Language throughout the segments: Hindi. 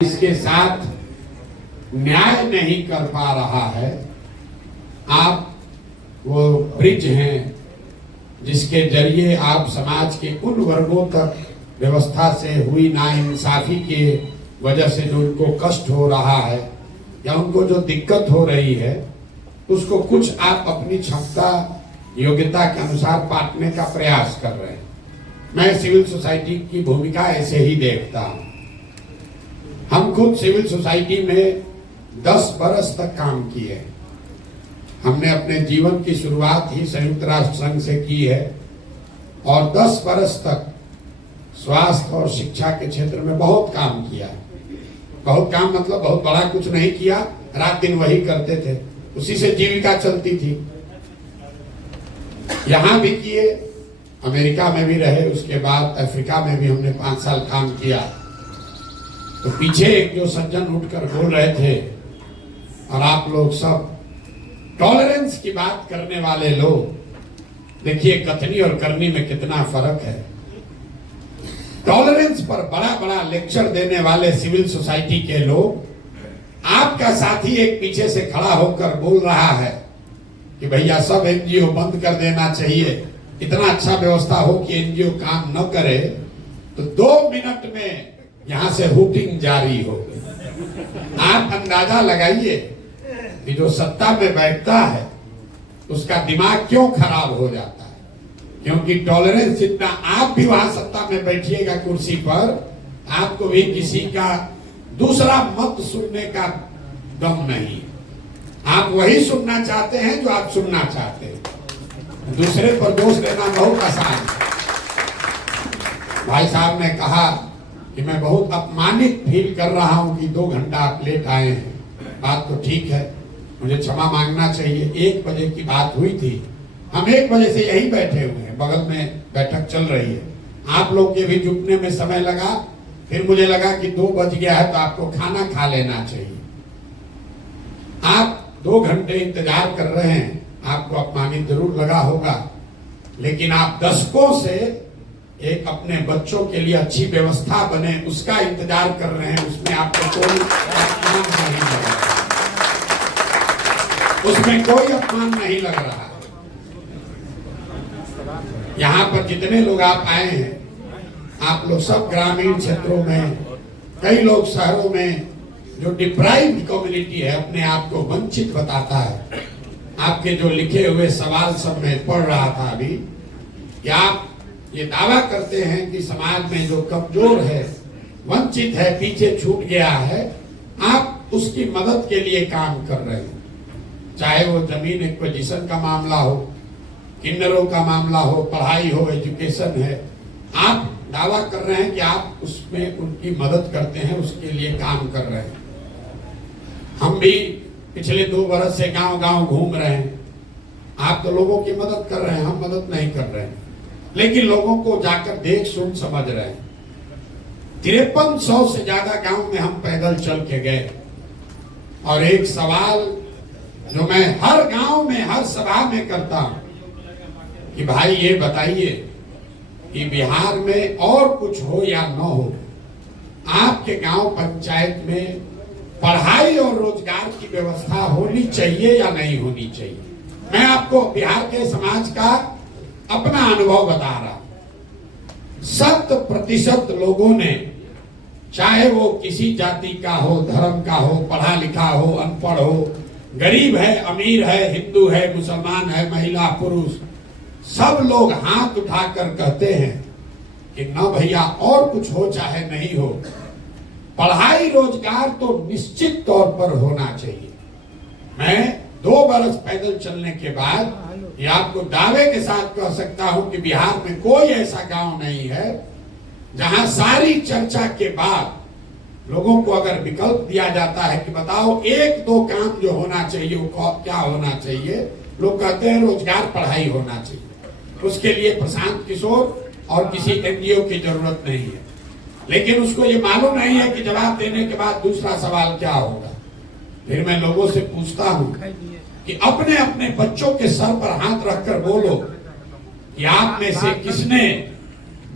इसके साथ न्याय नहीं कर पा रहा है। आप वो ब्रिज हैं जिसके जरिए आप समाज के उन वर्गों तक व्यवस्था से हुई नाइंसाफी के वजह से जो उनको कष्ट हो रहा है या उनको जो दिक्कत हो रही है उसको कुछ आप अपनी क्षमता योग्यता के अनुसार बांटने का प्रयास कर रहे हैं। मैं सिविल सोसाइटी की भूमिका ऐसे ही देखता हूं। हम खुद सिविल सोसाइटी में 10 बरस तक काम किए। हमने अपने जीवन की शुरुआत ही संयुक्त राष्ट्र संघ से की है और 10 बरस तक स्वास्थ्य और शिक्षा के क्षेत्र में बहुत काम किया। बहुत काम मतलब बहुत बड़ा कुछ नहीं किया, रात दिन वही करते थे, उसी से जीविका चलती थी। यहां भी किए, अमेरिका में भी रहे, उसके बाद अफ्रीका में भी हमने 5 साल काम किया। तो पीछे एक जो सज्जन उठकर बोल रहे थे और आप लोग सब टॉलरेंस की बात करने वाले लोग, देखिए कथनी और करनी में कितना फर्क है। टॉलरेंस पर बड़ा बड़ा लेक्चर देने वाले सिविल सोसाइटी के लोग, आपका साथी एक पीछे से खड़ा होकर बोल रहा है कि भैया सब एनजीओ बंद कर देना चाहिए, इतना अच्छा व्यवस्था हो कि एनजीओ काम न करे, तो 2 मिनट में यहां से हुटिंग जारी हो गई। आप अंदाजा लगाइए कि जो सत्ता में बैठता है उसका दिमाग क्यों खराब हो जाता है, क्योंकि टॉलरेंस जितना आप भी वहां सत्ता में बैठिएगा कुर्सी पर, आपको भी किसी का दूसरा मत सुनने का दम नहीं। आप वही सुनना चाहते हैं जो आप सुनना चाहते हैं। दूसरे पर दोष देना बहुत आसान है। भाई साहब ने कहा कि मैं बहुत अपमानित फील कर रहा हूं कि 2 घंटा आप लेट आए हैं। बात तो ठीक है, मुझे क्षमा मांगना चाहिए। 1 बजे की बात हुई थी, हम 1 बजे से यही बैठे हुए हैं, बगल में बैठक चल रही है। आप लोग के भी जुटने में समय लगा, फिर मुझे लगा कि 2 बज गया है तो आपको खाना खा लेना चाहिए। आप 2 घंटे इंतजार कर रहे हैं, आपको अपमानित जरूर लगा होगा, लेकिन आप दशकों से एक अपने बच्चों के लिए अच्छी व्यवस्था बने उसका इंतजार कर रहे हैं, उसमें आपको कोई अपमान नहीं लग रहा, उसमें कोई अपमान नहीं लग रहा। यहाँ पर जितने लोग आप आए हैं, आप लोग सब ग्रामीण क्षेत्रों में, कई लोग शहरों में, जो डिप्राइव्ड कम्युनिटी है, अपने आप को वंचित बताता है। आपके जो लिखे हुए सवाल सब मैं पढ़ रहा था अभी, कि आप ये दावा करते हैं कि समाज में जो कमजोर है, वंचित है, पीछे छूट गया है, आप उसकी मदद के लिए काम कर रहे हैं। चाहे वो जमीन एक्विजिशन का मामला हो, किन्नरों का मामला हो, पढ़ाई हो, एजुकेशन है, आप दावा कर रहे हैं कि आप उसमें उनकी मदद करते हैं, उसके लिए काम कर रहे हैं। हम भी पिछले 2 बरस से गांव-गांव घूम रहे हैं। आप तो लोगों की मदद कर रहे हैं, हम मदद नहीं कर रहे हैं, लेकिन लोगों को जाकर देख सुन समझ रहे हैं। 5300 से ज्यादा गांव में हम पैदल चल के गए और एक सवाल जो मैं हर गांव में, हर सभा में करता हूं कि भाई ये बताइए कि बिहार में और कुछ हो या न हो, आपके गांव पंचायत में पढ़ाई और रोजगार की व्यवस्था होनी चाहिए या नहीं होनी चाहिए। मैं आपको बिहार के समाज का अपना अनुभव बता रहा हूं। 100% लोगों ने, चाहे वो किसी जाति का हो, धर्म का हो, पढ़ा लिखा हो, अनपढ़ हो, गरीब है, अमीर है, हिंदू है, मुसलमान है, महिला पुरुष, सब लोग हाथ उठाकर कहते हैं कि न भैया और कुछ हो चाहे नहीं हो, पढ़ाई रोजगार तो निश्चित तौर पर होना चाहिए। मैं 2 बरस पैदल चलने के बाद ये आपको दावे के साथ कह सकता हूं कि बिहार में कोई ऐसा गांव नहीं है जहां सारी चर्चा के बाद लोगों को अगर विकल्प दिया जाता है कि बताओ 1-2 काम जो होना चाहिए वो क्या होना चाहिए, लोग कहते हैं रोजगार, पढ़ाई होना चाहिए। उसके लिए प्रशांत किशोर और किसी एनजीओ की जरूरत नहीं है, लेकिन उसको ये मालूम नहीं है कि जवाब देने के बाद दूसरा सवाल क्या होगा। फिर मैं लोगों से पूछता हूं कि अपने अपने बच्चों के सर पर हाथ रखकर बोलो कि आप में से किसने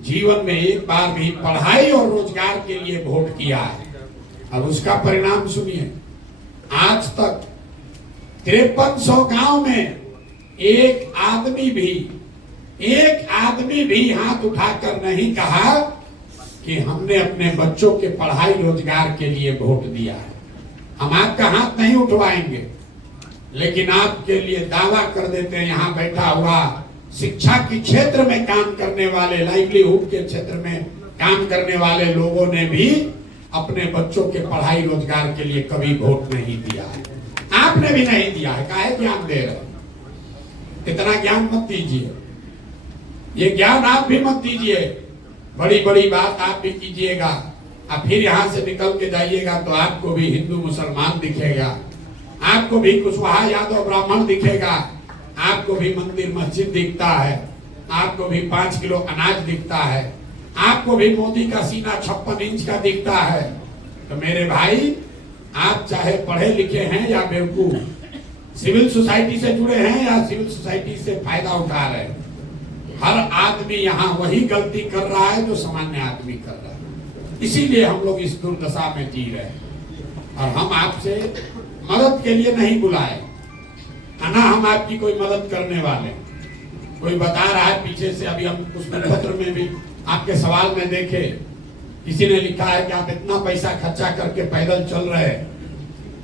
जीवन में एक बार भी पढ़ाई और रोजगार के लिए वोट किया है। और उसका परिणाम सुनिए, आज तक 5300 गांव में एक आदमी भी हाथ उठाकर नहीं कहा कि हमने अपने बच्चों के पढ़ाई रोजगार के लिए वोट दिया है। हम आपका हाथ नहीं उठवाएंगे, लेकिन आपके लिए दावा कर देते हैं, यहाँ बैठा हुआ शिक्षा के क्षेत्र में काम करने वाले, लाइवलीहुड के क्षेत्र में काम करने वाले लोगों ने भी अपने बच्चों के पढ़ाई रोजगार के लिए कभी वोट नहीं दिया है। आपने भी नहीं दिया है, काहे ज्ञान दे रहे? इतना ज्ञान मत दीजिए, ये ज्ञान आप भी मत दीजिए। बड़ी बड़ी बात आप भी कीजिएगा, अब फिर यहाँ से निकल के जाइएगा तो आपको भी हिंदू मुसलमान दिखेगा, आपको भी कुशवाहा यादव ब्राह्मण दिखेगा, आपको भी मंदिर मस्जिद दिखता है, आपको भी 5 किलो अनाज दिखता है, आपको भी मोदी का सीना 56 इंच का दिखता है। तो मेरे भाई, आप चाहे पढ़े लिखे हैं या बेवकूफ, सिविल सोसाइटी से जुड़े हैं या सिविल सोसाइटी से फायदा उठा रहे हैं, हर आदमी यहाँ वही गलती कर रहा है जो सामान्य आदमी कर रहा है। इसीलिए हम लोग इस दुर्दशा में जी रहे हैं। और हम आपसे मदद के लिए नहीं बुलाए, ना हम आपकी कोई मदद करने वाले। कोई बता रहा है पीछे से, अभी हम उस पत्र में भी आपके सवाल में देखे, किसी ने लिखा है कि आप इतना पैसा खर्चा करके पैदल चल रहे हैं,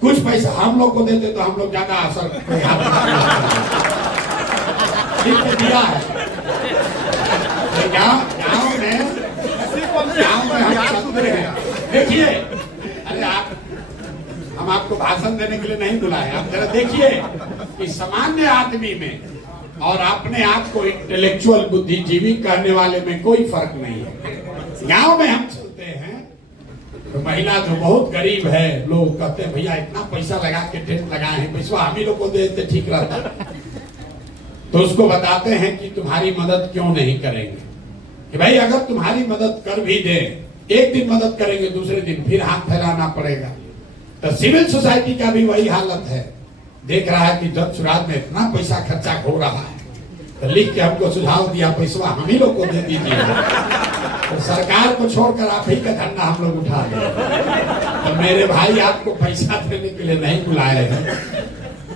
कुछ पैसा हम लोग को देते तो हम लोग ज्यादा असर दिया है। गाँव में हम चलते हैं, देखिए, अरे हम आपको भाषण देने के लिए नहीं बुलाए, आप जरा देखिए कि सामान्य आदमी में और अपने आप को इंटेलेक्चुअल बुद्धिजीवी कहने वाले में कोई फर्क नहीं है। गांव में हम चलते हैं तो महिला जो बहुत गरीब है, लोग कहते हैं भैया इतना पैसा लगा के टेंट लगाए हैं, पैसा हम ही लोग को दे देते ठीक रहता। तो उसको बताते हैं कि तुम्हारी मदद क्यों नहीं करेंगे, कि भाई अगर तुम्हारी मदद कर भी दे, एक दिन मदद करेंगे, दूसरे दिन फिर हाथ फैलाना पड़ेगा। तो सिविल सोसाइटी का भी वही हालत है, देख रहा है कि जब चुनाव में इतना पैसा खर्चा हो रहा है, तो लिख के हमको सुझाव दिया पैसा हम ही लोग को दे दीजिए, तो सरकार को छोड़कर आप ही का धंधा हम लोग उठा लें। तो मेरे भाई, आपको पैसा देने के लिए नहीं बुलाए हैं,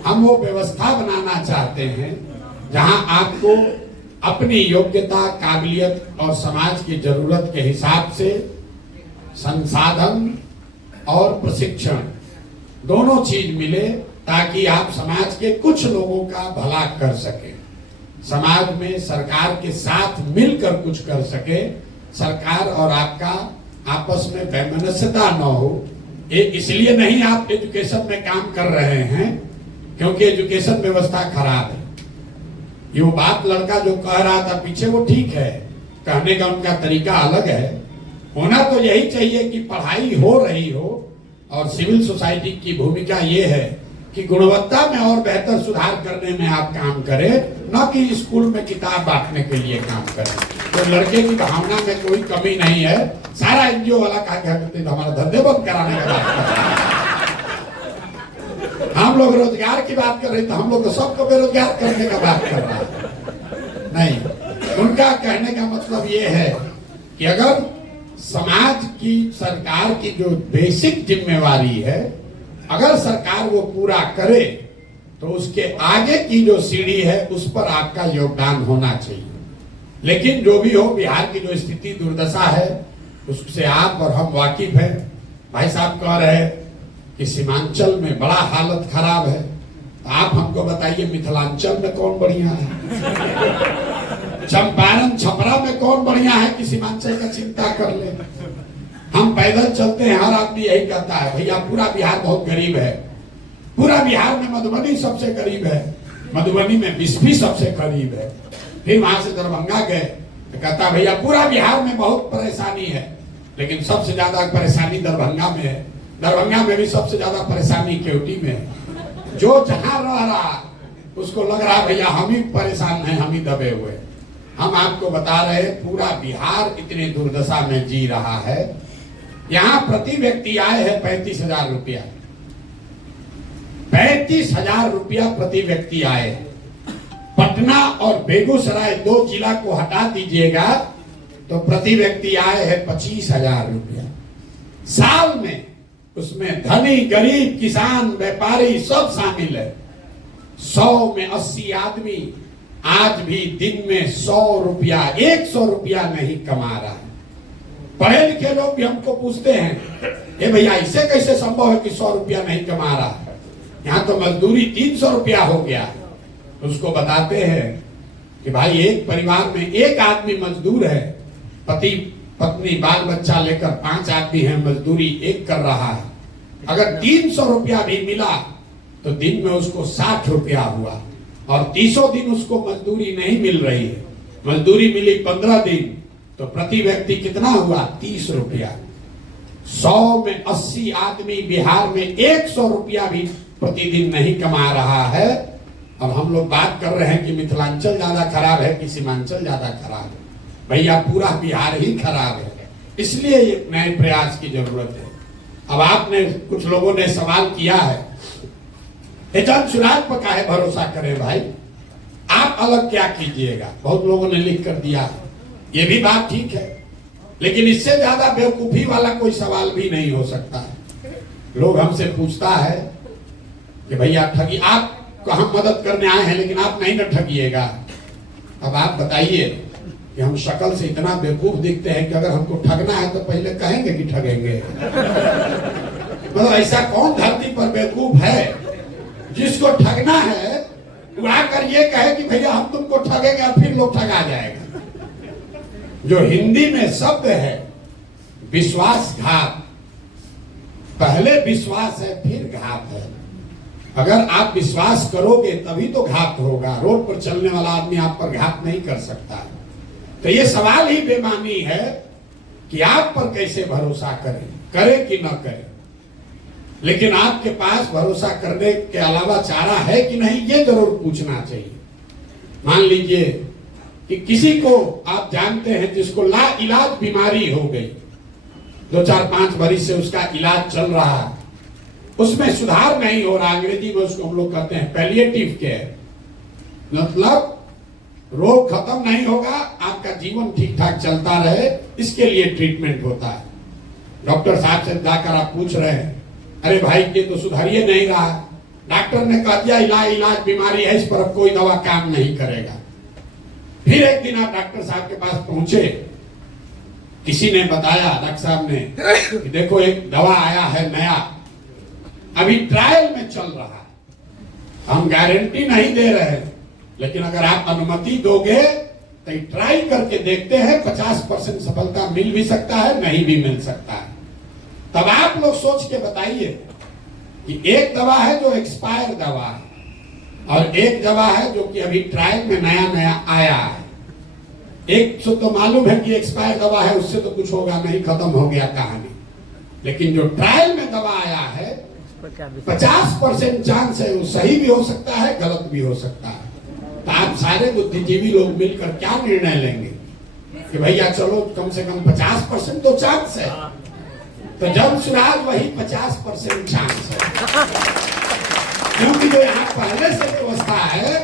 हम वो व्यवस्था बनाना चाहते हैं जहां आपको अपनी योग्यता, काबिलियत और समाज की जरूरत के हिसाब से संसाधन और प्रशिक्षण दोनों चीज मिले, ताकि आप समाज के कुछ लोगों का भला कर सके, समाज में सरकार के साथ मिलकर कुछ कर सके, सरकार और आपका आपस में वैमनस्यता न हो। इसलिए नहीं आप एजुकेशन में काम कर रहे हैं क्योंकि एजुकेशन व्यवस्था खराब है। ये वो बात लड़का जो कह रहा था पीछे, वो ठीक है, कहने का उनका तरीका अलग है। होना तो यही चाहिए कि पढ़ाई हो रही हो, और सिविल सोसाइटी की भूमिका ये है कि गुणवत्ता में और बेहतर सुधार करने में आप काम करें, न कि स्कूल में किताब बांटने के लिए काम करें। तो लड़के की भावना में कोई कमी नहीं है। सारा एनजीओ वाला कहा करते हमारा धंधे बंद कराने का बात हम लोग रोजगार की बात कर रहे, तो हम लोग तो सबको बेरोजगार करने का बात कर रहा है। नहीं, उनका कहने का मतलब ये है कि अगर समाज की, सरकार की जो बेसिक जिम्मेवारी है, अगर सरकार वो पूरा करे तो उसके आगे की जो सीढ़ी है उस पर आपका योगदान होना चाहिए। लेकिन जो भी हो, बिहार की जो स्थिति दुर्दशा है उससे आप और हम वाकिफ हैं। भाई साहब कह रहे हैं कि सीमांचल में बड़ा हालत खराब है, तो आप हमको बताइए मिथिलांचल में कौन बढ़िया है, चंपारण छपरा में कौन बढ़िया है कि सीमांचल का चिंता कर ले। हम पैदल चलते हैं, हर आदमी यही कहता है भैया पूरा बिहार बहुत गरीब है, पूरा बिहार में मधुबनी सबसे गरीब है, मधुबनी में बिस्फी सबसे गरीब है। फिर वहां से दरभंगा गए तो कहता भैया पूरा बिहार में बहुत परेशानी है, लेकिन सबसे ज्यादा परेशानी दरभंगा में है, दरभंगा में भी सबसे ज्यादा परेशानी केवटी में है। जो जहां रह रहा उसको लग रहा भैया हम ही परेशान हैं, हम ही दबे हुए। हम आपको बता रहे पूरा बिहार इतनी दुर्दशा में जी रहा है। यहाँ प्रति व्यक्ति आय है 35,000 रुपया, 35,000 रुपया प्रति व्यक्ति आय। पटना और बेगूसराय 2 जिला को हटा दीजिएगा तो प्रति व्यक्ति आय है 25,000 रुपया। साल में उसमें धनी गरीब किसान व्यापारी सब शामिल है। 100 में 80 आदमी आज भी दिन में 100 रुपया 100 रुपया नहीं कमा रहा है। पढ़े लिखे लोग भी हमको पूछते हैं, ए भैया ऐसे कैसे संभव है कि 100 रुपया नहीं कमा रहा है, यहाँ तो मजदूरी 300 रुपया हो गया। उसको बताते हैं कि भाई एक परिवार में एक आदमी मजदूर है, पति पत्नी बाल बच्चा लेकर 5 आदमी है, मजदूरी एक कर रहा है। अगर 300 रुपया भी मिला तो दिन में उसको 60 रुपया हुआ, और 30 दिन उसको मजदूरी नहीं मिल रही है, मजदूरी मिली 15 दिन, तो प्रति व्यक्ति कितना हुआ 30 रुपया। 100 में 80 आदमी बिहार में 100 रुपया भी प्रतिदिन नहीं कमा रहा है। और हम लोग बात कर रहे हैं कि मिथिलांचल ज्यादा खराब है कि सीमांचल ज्यादा खराब है। भैया पूरा बिहार ही खराब है, इसलिए एक नए प्रयास की जरूरत है। अब आपने कुछ लोगों ने सवाल किया है, जन सुराज पर काहे भरोसा करें भाई, आप अलग क्या कीजिएगा। बहुत लोगों ने लिख कर दिया, ये भी बात ठीक है, लेकिन इससे ज्यादा बेवकूफी वाला कोई सवाल भी नहीं हो सकता है। लोग हमसे पूछता है कि भैया ठगी, आप को हम मदद करने आए हैं लेकिन आप नहीं न ठगिएगा। अब आप बताइए कि हम शक्ल से इतना बेवकूफ दिखते हैं कि अगर हमको ठगना है तो पहले कहेंगे कि ठगेंगे। मतलब ऐसा कौन धरती पर बेवकूफ है जिसको ठगना है वो आकर ये कहे कि भैया हम तुमको ठगेंगे, और फिर लोग ठगा जाएगा। जो हिंदी में शब्द है विश्वासघात, पहले विश्वास है फिर घात है। अगर आप विश्वास करोगे तभी तो घात होगा। रोड पर चलने वाला आदमी आप पर घात नहीं कर सकता। तो ये सवाल ही बेमानी है कि आप पर कैसे भरोसा करें, करें कि न करें। लेकिन आपके पास भरोसा करने के अलावा चारा है कि नहीं, ये जरूर पूछना चाहिए। मान लीजिए कि किसी को आप जानते हैं जिसको ला इलाज बीमारी हो गई, 2-4-5 बरिस से उसका इलाज चल रहा है, उसमें सुधार नहीं हो रहा, अंग्रेजी में उसको हम लोग कहते हैं पैलिएटिव केयर, मतलब रोग खत्म नहीं होगा, आपका जीवन ठीक ठाक चलता रहे, इसके लिए ट्रीटमेंट होता है। डॉक्टर साहब से जाकर आप पूछ रहे हैं, अरे भाई ये तो सुधारिए नहीं रहा, डॉक्टर ने कह दिया इलाज बीमारी है, इस पर अब कोई दवा काम नहीं करेगा। फिर एक दिन आप डॉक्टर साहब के पास पहुंचे, किसी ने बताया, डॉक्टर साहब ने, कि देखो एक दवा आया है नया, अभी ट्रायल में चल रहा है, हम गारंटी नहीं दे रहे, लेकिन अगर आप अनुमति दोगे तो ट्राई करके देखते हैं, 50% सफलता मिल भी सकता है, नहीं भी मिल सकता है। तब आप लोग सोच के बताइए कि एक दवा है जो एक्सपायर दवा है, और एक दवा है जो कि अभी ट्रायल में नया आया है। एक तो मालूम है कि एक्सपायर दवा है, उससे तो कुछ होगा नहीं, खत्म हो गया कहानी। लेकिन जो ट्रायल में दवा आया है 50% चांस है वो सही भी हो सकता है, गलत भी हो सकता है। तो आप सारे बुद्धिजीवी लोग मिलकर क्या निर्णय लेंगे कि भैया चलो कम से कम 50% तो चांस है, तो जब सुराज वही 50% चांस है, क्योंकि जो यहाँ पहले से व्यवस्था है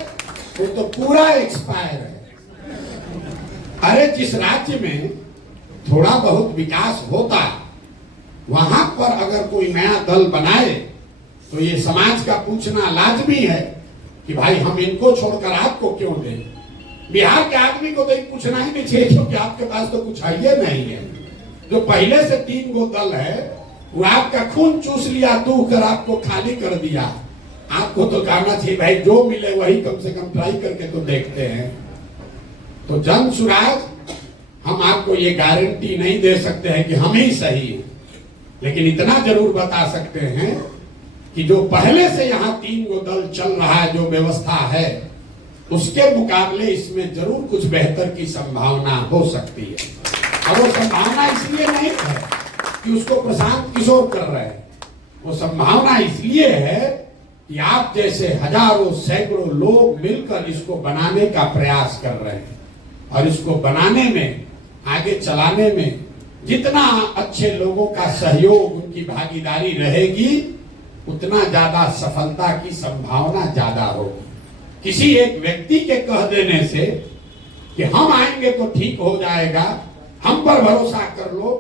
वो तो पूरा एक्सपायर है। अरे जिस राज्य में थोड़ा बहुत विकास होता, वहां पर अगर कोई नया दल बनाए तो ये समाज का पूछना लाजमी है कि भाई हम इनको छोड़कर आपको क्यों दें। बिहार के आदमी को तो पूछना ही नहीं चाहिए, क्योंकि आपके पास तो कुछ है ही नहीं है। जो पहले से 3 गो दल है वो आपका खून चूस लिया, दूह कर आपको खाली कर दिया। आपको तो कहना चाहिए भाई जो मिले वही कम से कम ट्राई करके तो देखते हैं। तो जन सुराज हम आपको ये गारंटी नहीं दे सकते हैं कि हम ही सही हैं, लेकिन इतना जरूर बता सकते हैं कि जो पहले से यहाँ 3 गो दल चल रहा है, जो व्यवस्था है, उसके मुकाबले इसमें जरूर कुछ बेहतर की संभावना हो सकती है। और वो संभावना इसलिए नहीं है कि उसको प्रशांत किशोर कर रहे हैं, वो संभावना इसलिए है कि आप जैसे हजारों सैकड़ों लोग मिलकर इसको बनाने का प्रयास कर रहे हैं, और इसको बनाने में, आगे चलाने में जितना अच्छे लोगों का सहयोग, उनकी भागीदारी रहेगी, उतना ज्यादा सफलता की संभावना ज्यादा होगी। किसी एक व्यक्ति के कह देने से कि हम आएंगे तो ठीक हो जाएगा, हम पर भरोसा कर लो,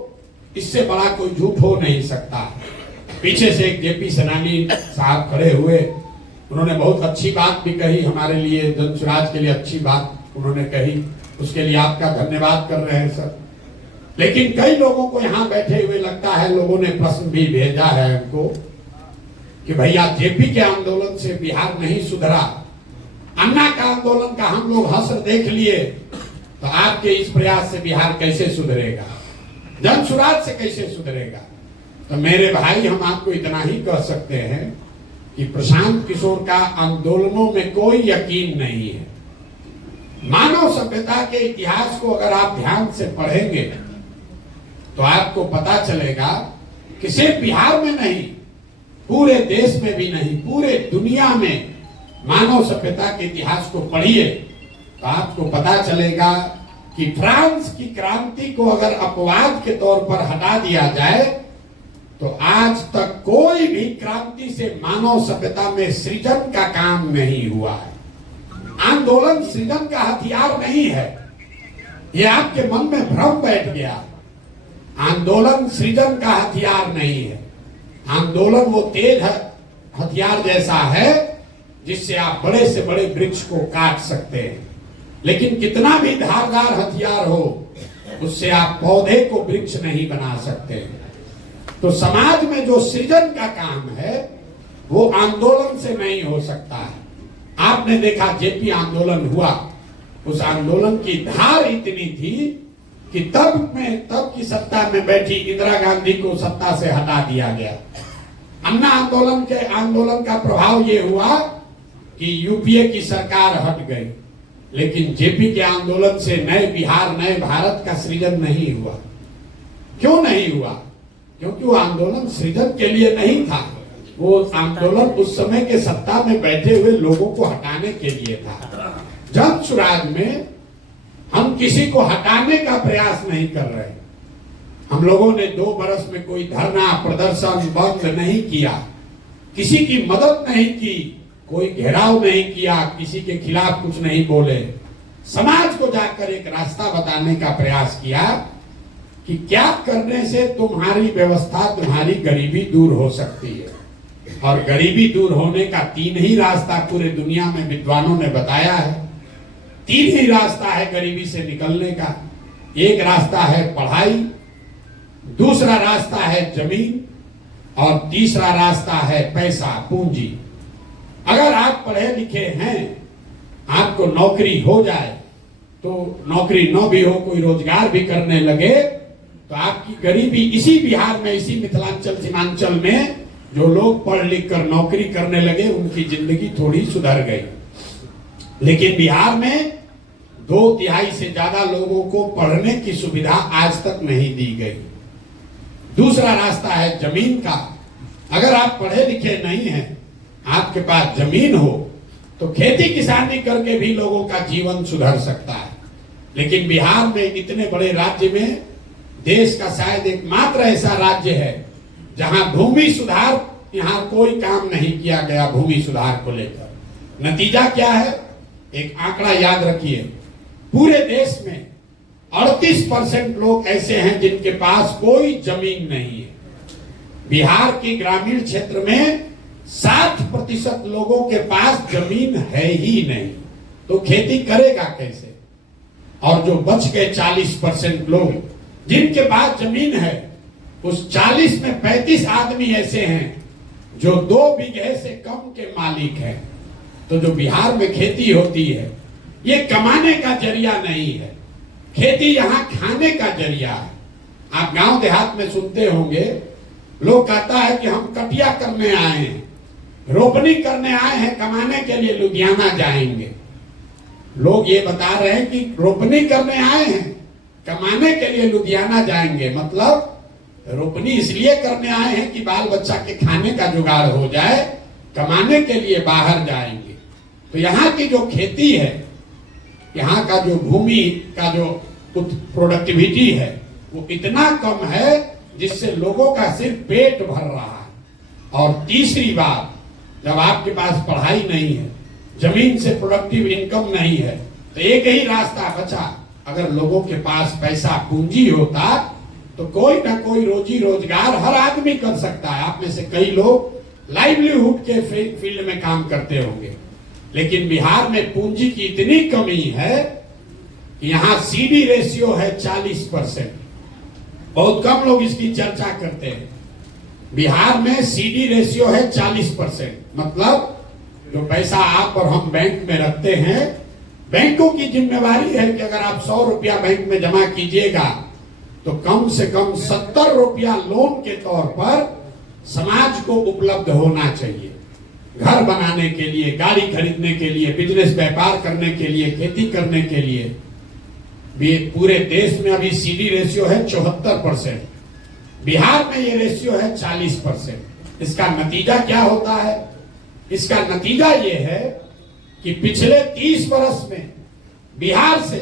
इससे बड़ा कोई झूठ हो नहीं सकता। पीछे से एक जेपी सेनानी साहब खड़े हुए, उन्होंने बहुत अच्छी बात भी कही हमारे लिए, जन स्वराज के लिए अच्छी बात उन्होंने कही, उसके लिए आपका धन्यवाद कर रहे हैं सर। लेकिन कई लोगों को यहाँ बैठे हुए लगता है, लोगों ने प्रश्न भी भेजा है हमको कि भैया जेपी के आंदोलन से बिहार नहीं सुधरा, अन्ना का आंदोलन का हम लोग हसर देख लिए, तो आपके इस प्रयास से बिहार कैसे सुधरेगा, जन स्वराज से कैसे सुधरेगा। तो मेरे भाई, हम आपको इतना ही कह सकते हैं कि प्रशांत किशोर का आंदोलनों में कोई यकीन नहीं है। मानव सभ्यता के इतिहास को अगर आप ध्यान से पढ़ेंगे तो आपको पता चलेगा कि सिर्फ बिहार में नहीं, पूरे देश में भी नहीं, पूरे दुनिया में मानव सभ्यता के इतिहास को पढ़िए तो आपको पता चलेगा कि फ्रांस की क्रांति को अगर अपवाद के तौर पर हटा दिया जाए तो आज तक कोई भी क्रांति से मानव सभ्यता में सृजन का काम नहीं हुआ है। आंदोलन सृजन का हथियार नहीं है, यह आपके मन में भ्रम बैठ गया। आंदोलन सृजन का हथियार नहीं है। आंदोलन वो तेज हथियार जैसा है जिससे आप बड़े से बड़े वृक्ष को काट सकते हैं, लेकिन कितना भी धारदार हथियार हो उससे आप पौधे को वृक्ष नहीं बना सकते। तो समाज में जो सृजन का काम है वो आंदोलन से नहीं हो सकता है। आपने देखा जेपी आंदोलन हुआ, उस आंदोलन की धार इतनी थी कि तब की सत्ता में बैठी इंदिरा गांधी को सत्ता से हटा दिया गया। अन्ना आंदोलन का प्रभाव ये हुआ कि यूपीए की सरकार हट गई, लेकिन जेपी के आंदोलन से नए बिहार, नए भारत का सृजन नहीं हुआ। क्यों नहीं हुआ? क्योंकि वो आंदोलन सृजन के लिए नहीं था, वो आंदोलन उस समय के सत्ता में बैठे हुए लोगों को हटाने के लिए था। जन स्वराज में हम किसी को हटाने का प्रयास नहीं कर रहे। हम लोगों ने 2 बरस में कोई धरना, प्रदर्शन, बंद नहीं किया, किसी की मदद नहीं की, कोई घेराव नहीं किया, किसी के खिलाफ कुछ नहीं बोले। समाज को जाकर एक रास्ता बताने का प्रयास किया कि क्या करने से तुम्हारी व्यवस्था, तुम्हारी गरीबी दूर हो सकती है। और गरीबी दूर होने का 3 ही रास्ता पूरे दुनिया में विद्वानों ने बताया है। 3 ही रास्ता है गरीबी से निकलने का। एक रास्ता है पढ़ाई, दूसरा रास्ता है जमीन, और तीसरा रास्ता है पैसा, पूंजी। अगर आप पढ़े लिखे हैं, आपको नौकरी हो जाए, तो नौकरी न भी हो, कोई रोजगार भी करने लगे, तो आपकी गरीबी इसी बिहार में, इसी मिथिलांचल सीमांचल में जो लोग पढ़ लिख कर नौकरी करने लगे, उनकी जिंदगी थोड़ी सुधर गई। लेकिन बिहार में 2/3 से ज्यादा लोगों को पढ़ने की सुविधा आज तक नहीं दी गई। दूसरा रास्ता है जमीन का। अगर आप पढ़े लिखे नहीं हैं, आपके पास जमीन हो, तो खेती किसानी करके भी लोगों का जीवन सुधर सकता है। लेकिन बिहार में, इतने बड़े राज्य में, देश का शायद एकमात्र ऐसा राज्य है जहां भूमि सुधार, यहां कोई काम नहीं किया गया भूमि सुधार को लेकर। नतीजा क्या है? एक आंकड़ा याद रखिए, पूरे देश में 38% लोग ऐसे हैं जिनके पास कोई जमीन नहीं है। बिहार के ग्रामीण क्षेत्र में 60% लोगों के पास जमीन है ही नहीं, तो खेती करेगा कैसे? और जो बच गए 40% लोग जिनके पास जमीन है, उस 40 में 35 आदमी ऐसे हैं जो 2 बीघे से कम के मालिक हैं। तो जो बिहार में खेती होती है, ये कमाने का जरिया नहीं है, खेती यहाँ खाने का जरिया है। आप गांव देहात में सुनते होंगे, लोग कहता है कि हम कटिया करने आए हैं, रोपनी करने आए हैं, कमाने के लिए लुधियाना जाएंगे। लोग ये बता रहे हैं कि रोपनी करने आए हैं, कमाने के लिए लुधियाना जाएंगे। मतलब रोपनी इसलिए करने आए हैं कि बाल बच्चा के खाने का जुगाड़ हो जाए, कमाने के लिए बाहर जाएंगे। तो यहाँ की जो खेती है, यहाँ का जो भूमि का जो प्रोडक्टिविटी है, वो इतना कम है जिससे लोगों का सिर्फ पेट भर रहा है। और तीसरी बात, जब आपके पास पढ़ाई नहीं है, जमीन से प्रोडक्टिव इनकम नहीं है, तो एक ही रास्ता बचा। अगर लोगों के पास पैसा, पूंजी होता तो कोई ना कोई रोजी रोजगार हर आदमी कर सकता है। आप में से कई लोग लाइवलीहुड के फील्ड में काम करते होंगे, लेकिन बिहार में पूंजी की इतनी कमी है कि यहाँ सीडी रेशियो है 40%। बहुत कम लोग इसकी चर्चा करते हैं। बिहार में सीडी रेशियो है 40%। मतलब जो पैसा आप और हम बैंक में रखते हैं, बैंकों की जिम्मेवारी है कि अगर आप 100 रुपया बैंक में जमा कीजिएगा तो कम से कम 70 रुपया लोन के तौर पर समाज को उपलब्ध होना चाहिए। घर बनाने के लिए, गाड़ी खरीदने के लिए, बिजनेस व्यापार करने के लिए, खेती करने के लिए। भी पूरे देश में अभी सीडी रेशियो है 74%, बिहार में ये रेशियो है 40%। इसका नतीजा क्या होता है? इसका नतीजा ये है कि पिछले 30 वर्ष में बिहार से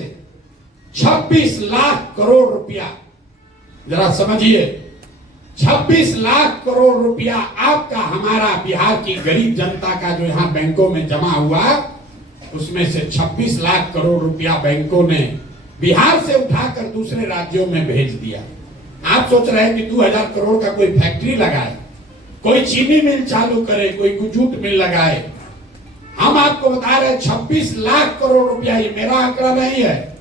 26 लाख करोड़ रुपया, जरा समझिए, 26 लाख करोड़ रुपया आपका, हमारा, बिहार की गरीब जनता का जो यहाँ बैंकों में जमा हुआ, उसमें से 26 लाख करोड़ रुपया बैंकों ने बिहार से उठाकर दूसरे राज्यों में भेज दिया। आप सोच रहे हैं कि 2000 करोड़ का कोई फैक्ट्री लगाए, कोई चीनी मिल चालू करे, कोई जूट मिल लगाए। हम आपको बता रहे हैं 26 लाख करोड़ रुपया, ये मेरा आंकड़ा नहीं है,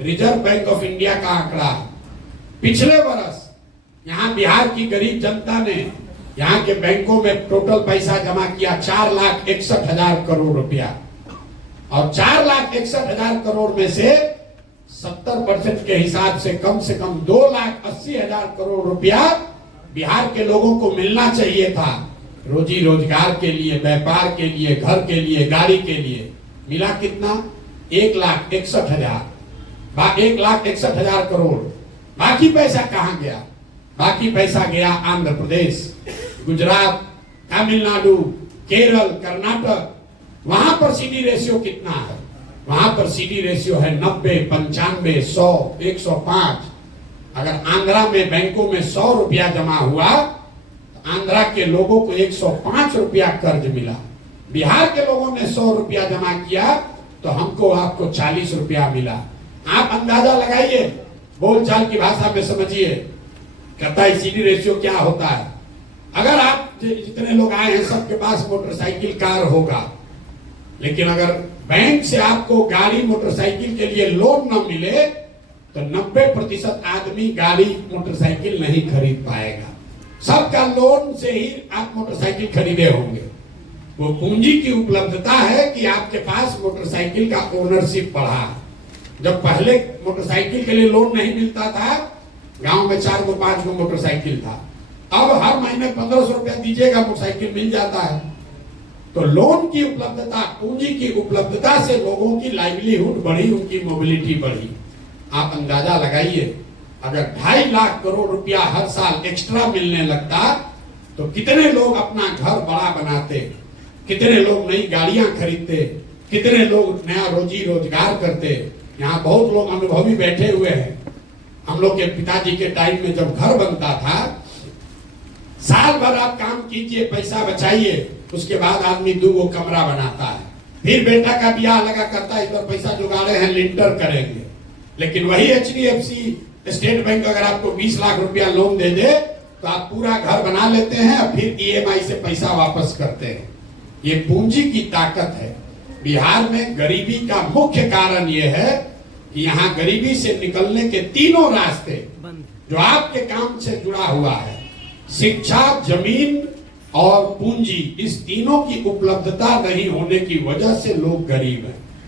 रिजर्व बैंक ऑफ इंडिया का आंकड़ा। पिछले वर्ष यहाँ बिहार की गरीब जनता ने यहाँ के बैंकों में टोटल पैसा जमा किया 4,61,000 करोड़ रुपया, और 4,61,000 करोड़ में से 70% के हिसाब से कम 2,80,000 करोड़ रुपया बिहार के लोगों को मिलना चाहिए था, रोजी रोजगार के लिए, व्यापार के लिए, घर के लिए, गाड़ी के लिए। मिला कितना? 1,61,000, 1,61,000 करोड़। बाकी पैसा कहां गया? बाकी पैसा गया आंध्र प्रदेश, गुजरात, तमिलनाडु, केरल, कर्नाटक। वहां पर सीडी रेशियो कितना है? वहां पर सीडी रेशियो है 90, 95, 100, 105। अगर आंध्रा में बैंकों में 100 रुपया जमा हुआ तो आंध्रा के लोगों को 105 रुपया कर्ज मिला। बिहार के लोगों ने 100 रुपया जमा किया तो हमको, आपको 40 रुपया मिला। आप अंदाजा लगाइए, बोलचाल की भाषा में समझिए, कहता है सीडी रेशियो क्या होता है। अगर आप जितने लोग आए हैं सबके पास मोटरसाइकिल, कार होगा, लेकिन अगर बैंक से आपको गाड़ी, मोटरसाइकिल के लिए लोन न मिले तो 90% आदमी गाड़ी, मोटरसाइकिल नहीं खरीद पाएगा। सबका लोन से ही आप मोटरसाइकिल खरीदे होंगे। वो पूंजी की उपलब्धता है कि आपके पास मोटरसाइकिल का ओनरशिप बढ़ा। जब पहले मोटरसाइकिल के लिए लोन नहीं मिलता था, गांव में 4 गो 5 गो मोटरसाइकिल था, अब हर महीने 1500 रुपया दीजिएगा, मोटरसाइकिल मिल जाता है। तो लोन की उपलब्धता, पूंजी की उपलब्धता से लोगों की लाइवलीहुड बढ़ी, उनकी मोबिलिटी बढ़ी। आप अंदाजा लगाइए, अगर 2.5 लाख करोड़ रुपया हर साल एक्स्ट्रा मिलने लगता तो कितने लोग अपना घर बड़ा बनाते, कितने लोग नई गाड़ियां खरीदते, कितने लोग नया रोजी रोजगार करते। यहाँ बहुत लोग अनुभवी बैठे हुए हैं। हम लोग के पिताजी के टाइम में जब घर बनता था, साल भर आप काम कीजिए, पैसा बचाइए, उसके बाद आदमी 2 गो कमरा बनाता है, फिर बेटा का ब्याह लगा करता है, इस पर पैसा जुगाड़े हैं, लिंटर करेंगे। लेकिन वही HDFC, स्टेट बैंक अगर आपको 20 लाख रुपया लोन दे दे तो आप पूरा घर बना लेते हैं और फिर EMI से पैसा वापस करते हैं। ये पूंजी की ताकत है। बिहार में गरीबी का मुख्य कारण यह है कि यहाँ गरीबी से निकलने के तीनों रास्ते जो आपके काम से जुड़ा हुआ है, शिक्षा, जमीन और पूंजी, इस तीनों की उपलब्धता नहीं होने की वजह से लोग गरीब हैं।